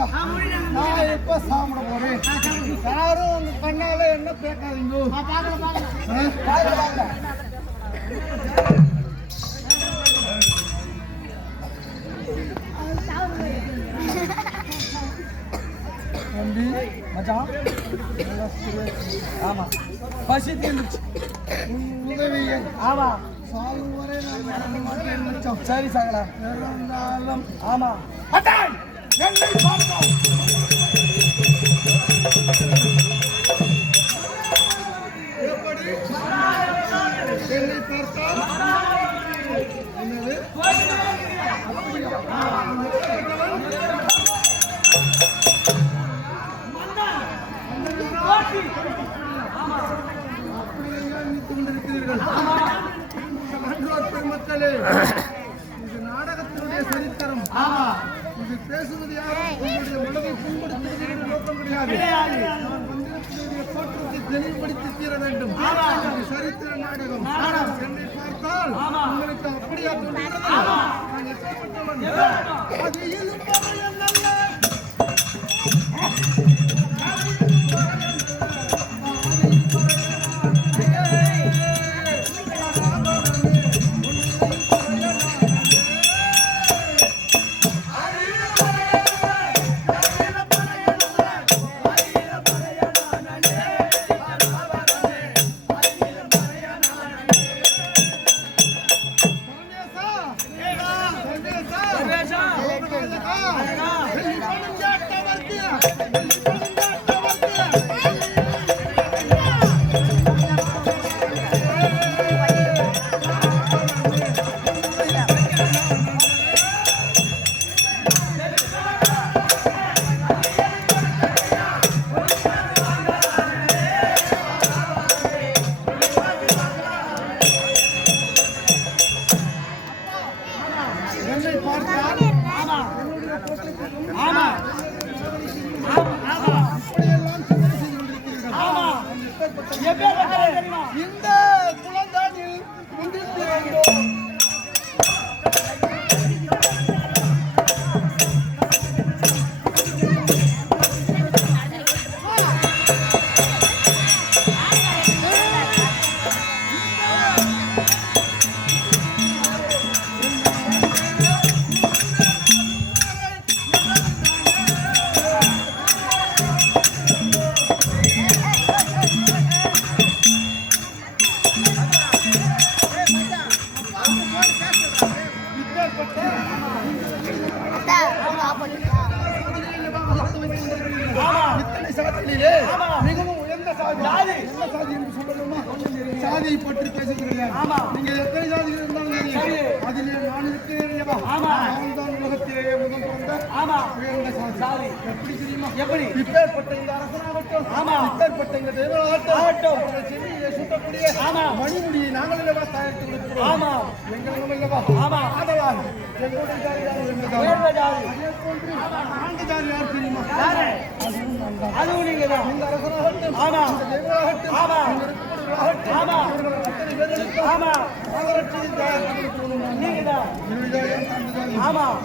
இருக்கா? நான் இப்ப சாப்பிட போறேன். யாரும் உங்க கண்ணால என்ன பேக்காதீங்க. தம்பி மச்சான், ஆமா பசி தீர்ந்துச்சு. உதவி ஆமா சாகும் வரை நான் நடக்க மாட்டேன் மச்சான். சரி சாகலா இருந்தாலும் ஆமா அட்டான் என்னை பார்த்தோம். எப்படி என்னை பார்த்தால் என்னது பெருமக்களே, இது நாடகத்தினுடைய சரித்திரம். இது பேசுவது யாரும் உங்களுடைய மனதை புண்படுத்துவதற்கு நோக்கம் கிடையாது. நான் மந்திரத்தினுடைய தோற்றத்தை தெளிவுபடுத்தி தீர வேண்டும். இது சரித்திர நாடகம். என்னை பார்த்தால் உங்களுக்கு அப்படியா தோன்றுகிறது? நான் எப்படிப்பட்டவன்? அது இழுப்பவை அல்ல. இந்த குளந்தானில் மிகவும் உயர்ந்த சாதி. என்ன சாதி என்று சொல்லணுமா? சாதியை பற்றி பேசுகிறேன். நீங்க எத்தனை சாதிகள் இருந்தாலும் அதிலே நான் இருக்கிறேன். நான் தான் உலகத்திலேயே முதல் பிறந்த உயர்ந்த சாதி. எப்படி தெரியுமா? எப்படி இப்பேற்பட்ட இந்த அரசனாகட்டும், இப்பேற்பட்ட இந்த தெய்வமாகட்டும், சென்னையிலே சுட்டக்கூடிய மணிமுடியை நாங்கள் இல்லவா தயாரித்து கொடுக்கிறோம். எங்களும் இல்லவா? ஆதலால் எங்களுடைய ஜாதி அதே போன்று ஆண்டு ஜாதி யார் தெரியுமா? அதுவும் நீங்க தான். இந்த அரசனாகட்டும், இந்த தெய்வமாகட்டும்,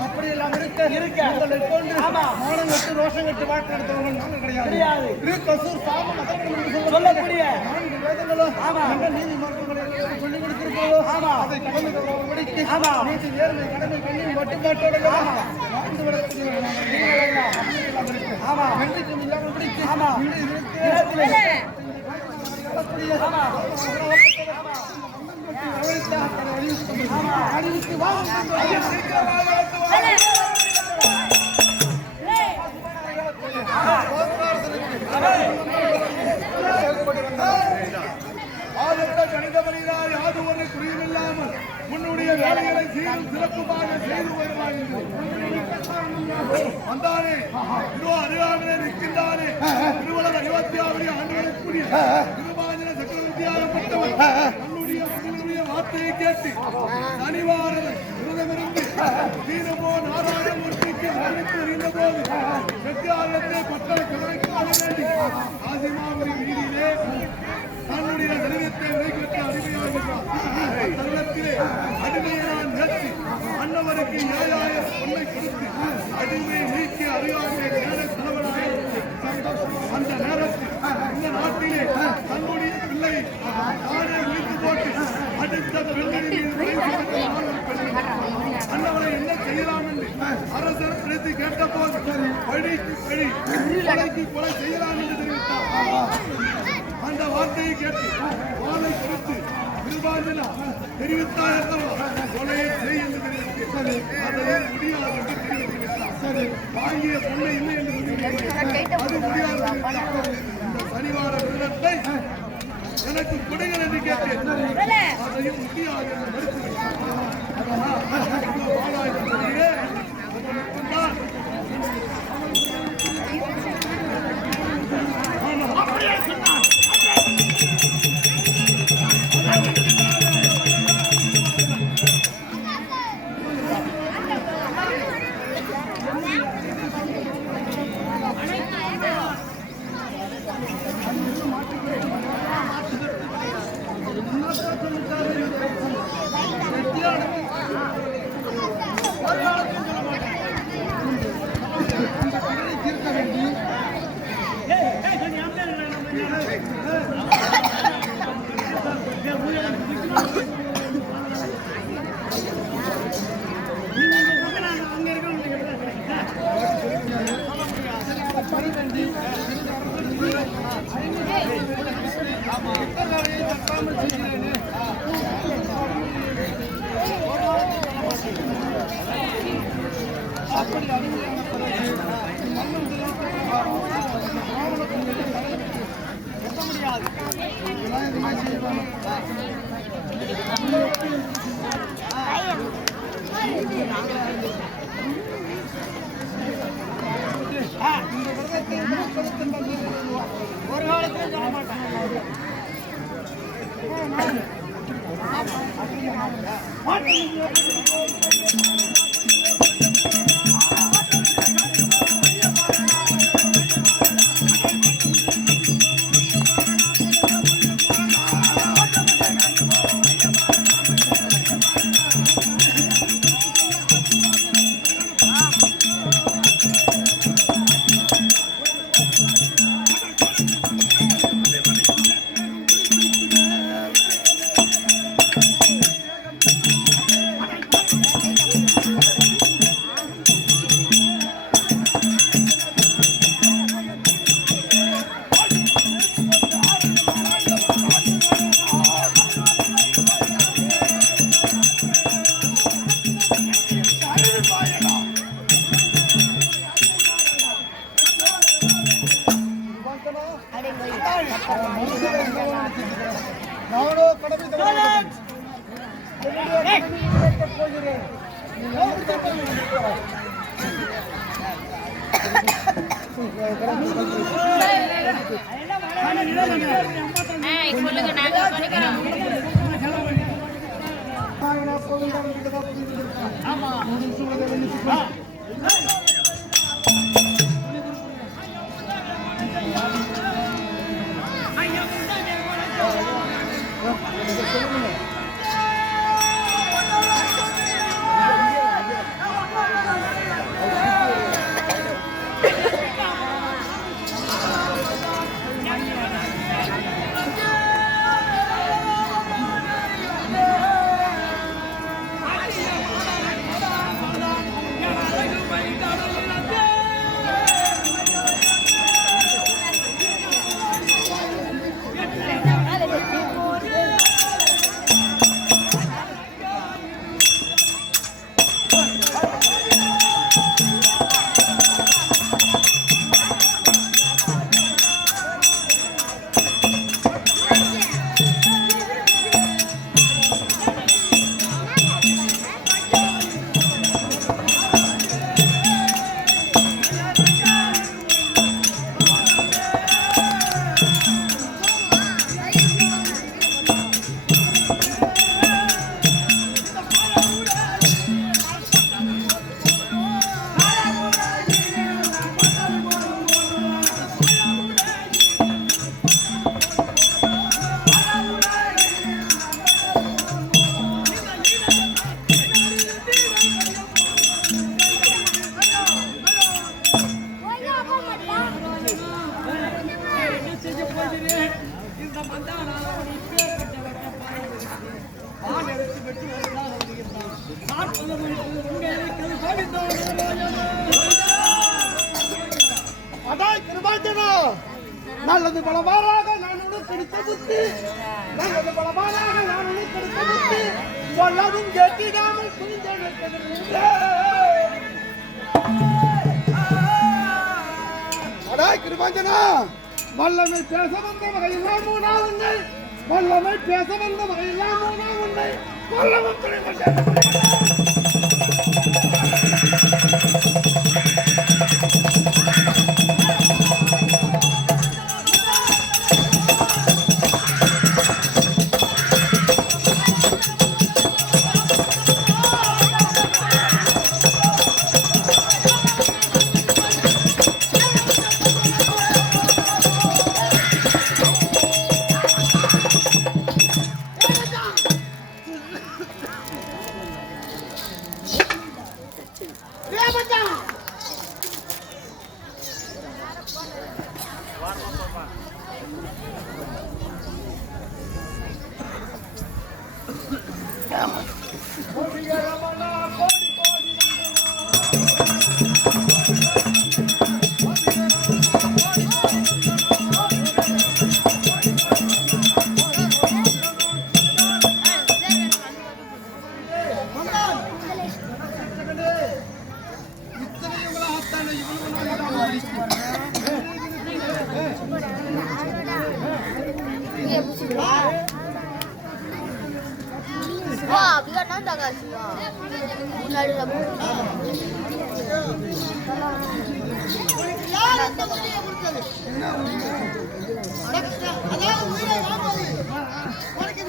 அப்படி எல்லாம் இருக்க மானம் கட்டு ரோஷம் கட்டு வாக்கு எடுத்தவர்கள் நாங்கள் கிடையாது. சொல்லக்கூடிய நீதி மருத்துவங்களை சொல்லிக் கொடுத்திருப்போதோ அதை கடந்து நீதி நேர்மை கடமை கண்ணியும் மட்டுப்பாட்டோட வாழ்ந்து விடக்கூடிய வெள்ளிக்கும் இல்லாமல் பிடிக்கும் அறிவித்து கணிதமணிதான் யாது ஒன்று புரியுமில்லாமல் உன்னுடைய வேலைகளை சீரும் சிறப்புமாக செய்து வருவார்கள். வந்தானே இதோ அறியாமலே நிற்கின்றானே திருவள்ளுவர் 26 ஆண்டுகளுக்குரிய திருமாஞ்சன சக்கரவர்த்தியாகப்பட்டவர் தன்னுடைய வார்த்தையை கேட்டு சனிவாரம் விரதமிருந்து தீனமோ நாராயணமூர்த்திக்கு அறிவித்து அறிந்த போது சத்தியாகத்தை பட்டண கவலைக்காக வேண்டி ஆசிமாவரி வீதியிலே தன்னுடைய சரீரத்தை உரைக்கொற்ற அடிமையாகிறார். தருணத்திலே அடிமையை நான் நிறுத்தி அன்னவருக்கு 7000 பொன்னை கொடுத்து அடிமை நீக்கி அறியாமை கேட்டபோது பழிக்கு பழி, கொலைக்கு கொலை செய்யலாம் என்று தெரிவித்தார். அந்த வார்த்தையை கேட்டு வாளை கொடுத்து நிர்வாகினா தெரிவித்தார் அல்லவா, கொலையை செய் என்று தெரிவித்தார். அதையும் முடியாது என்று தெரிவித்துவிட்டார். வாங்கிய பொண்ணை இல்லை என்று தெரிவித்தார். அது முடியாது. இந்த சனிவார விருதத்தை எனக்கு கொடுங்கள் என்று கேட்டேன். அதையும் முடியாது என்று மறுத்துவிட்டார். அப்படியே சொன்னார். ஒரு காலத்துல சொல்ல மாட்டேன். சொல்லுங்க, நாங்க பண்ணிக்கிறோம். ஆமா உங்களுக்கு நல்லது பலவாறாக நான் கிடைத்த புத்தி நல்லது பலவாறாக நான் கிடைத்த புத்தி சொல்லவும் கேட்டிடாமல் கிருபாஞ்சனா வல்லமை பேச வந்த வகையெல்லாம் மூணா உன்னை வல்லமை பேச வந்த வகையெல்லாம் மூணா உன்னை வல்லமும்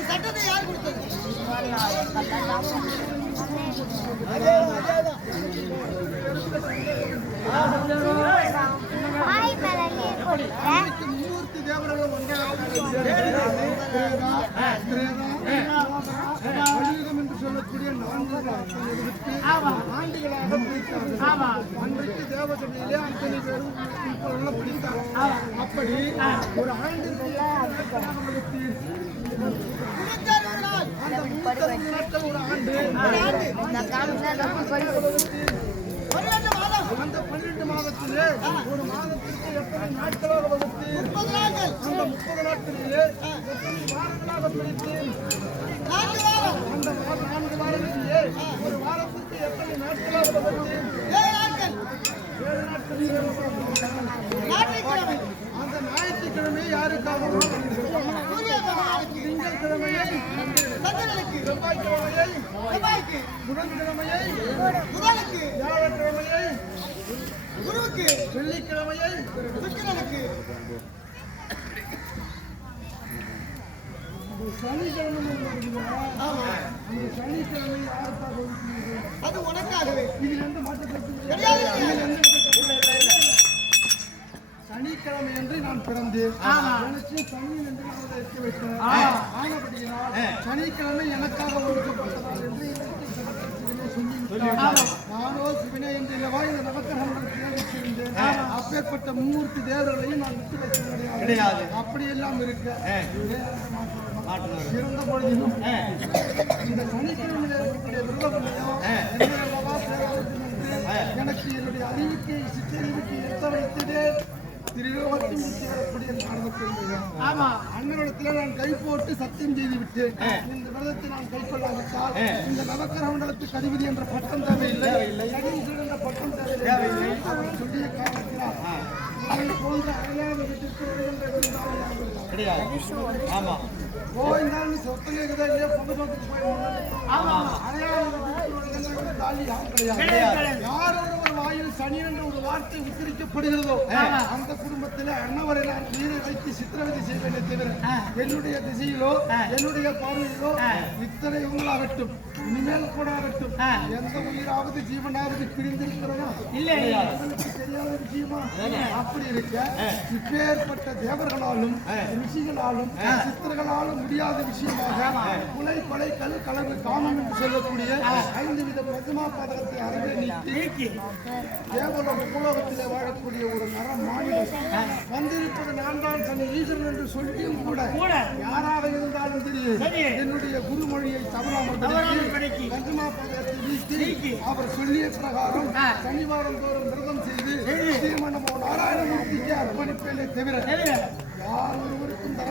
சட்டத்தை யார் கொடுத்தது? மூர்த்தி தேவர்கள் என்று சொல்லக்கூடிய 4 ஆண்டுகளாக பிடித்தார்கள். அன்றைக்கு தேவசபையிலே அத்தனை பேரும் பிடித்தார்கள். அப்படி ஒரு ஆண்டிற்கு அந்த 12 மாதத்திலே ஒரு மாதத்திற்கு எத்தனை நாட்களாக வகுத்து 30 நாட்கள். அந்த 30 நாட்களிலே எத்தனை வாரங்களாக பிடித்து 4 வாரம். அந்த 4 வாரங்களிலே ஒரு வாரத்திற்கு எத்தனை நாட்களாக வகுத்து 7 நாட்கள். 7 நாட்கள். அந்த ஞாயிற்றுக்கிழமை யாருக்காகவும் திங்கட்கிழமையை செவ்வாய்க்கிழமையை புதன்கிழமையை புதனுக்கு வியாழக்கிழமையை குருவுக்கு வெள்ளிக்கிழமையை சுக்கிரனுக்கு சனிக்கிழமை சனிக்கிழமை யாருக்காக அது உனக்காகவே. இது எந்த மாற்றத்திற்கு சனிக்கிழமை என்று நான் பிறந்தேன். சனியில் என்று நான் எடுத்து வைத்தேன். ஆனபடியினால் சனிக்கிழமை எனக்காக ஒதுக்கப்பட்டதால் என்று நானோ சிவனே என்று இல்லவா இந்த நவக்கிரகங்களுக்கு தேர்ந்தெடுத்திருந்தேன். அப்பேற்பட்ட மும்மூர்த்தி தேவர்களையும் நான் விட்டு வைக்க கிடையாது. அப்படியெல்லாம் இருக்க இருந்த பொழுதிலும் இந்த சனிக்கிழமையில் இருக்கக்கூடிய விருதங்களையும் எனக்கு என்னுடைய அறிவிக்கை சிற்றறிவிக்கை எத்த வைத்ததே திருவிழாவத்தி முடித்து வரக்கூடிய அண்ணனிடத்துல நான் கை போட்டு சத்தியம் செய்து விட்டேன். இந்த விரதத்தை நான் கை கொள்ளாவிட்டால் இந்த நவக்கிரக மண்டலத்துக்கு அதிபதி என்ற பட்டம் தேவையில்லை, என்ற பட்டம் தேவையில்லை சொல்லிய காரணத்தினால் போன்ற அடையாள வீட்டிற்கு கிடையாது. போயிருந்தாலும் சொத்தம் இருக்குதா இல்லையா பொங்கலுக்கு யாரோட ஒரு வாயில் சனி என்ற ஒரு வார்த்தை உச்சரிக்கப்படுகிறதோ அந்த குடும்பத்தில் அண்ணவரை நான் நீரை வைத்து சித்திரவதை செய்வேனே தவிர என்னுடைய திசையிலோ என்னுடைய பார்வையிலோ இத்தனை இவங்களாகட்டும் இனிமேல் கூட ஆகட்டும் எந்த உயிராவது ஜீவனாவது பிரிந்திருக்கிறதா இல்லை தெரியாத விஷயமா? அப்படி இருக்க இப்பேற்பட்ட தேவர்களாலும் ரிஷிகளாலும் சித்தர்களாலும் முடியாத விஷயமாக குலை கொலை கல் கலவு காமம் என்று சொல்லக்கூடிய 5 வித பிரதிமா பதகத்தை அறவே நீக்கி தேவலோக பூலோகத்திலே வாழக்கூடிய ஒரு நர மாநிலம் வந்திருப்பது நான் தான் தன்னை ஈஸ்வரன் என்று சொல்லியும் கூட யாராக இருந்தாலும் சரி என்னுடைய குருமொழியை தவறாமல் கஞ்சமா பதத்தை நீக்கி அவர் சொல்லிய பிரகாரம் சனிவாரம் தோறும் விரதம் செய்து ஸ்ரீமண்டபம் நாராயணமூர்த்திக்கு அர்ப்பணிப்பதை தவிர யார் ஒருவருக்கும் தர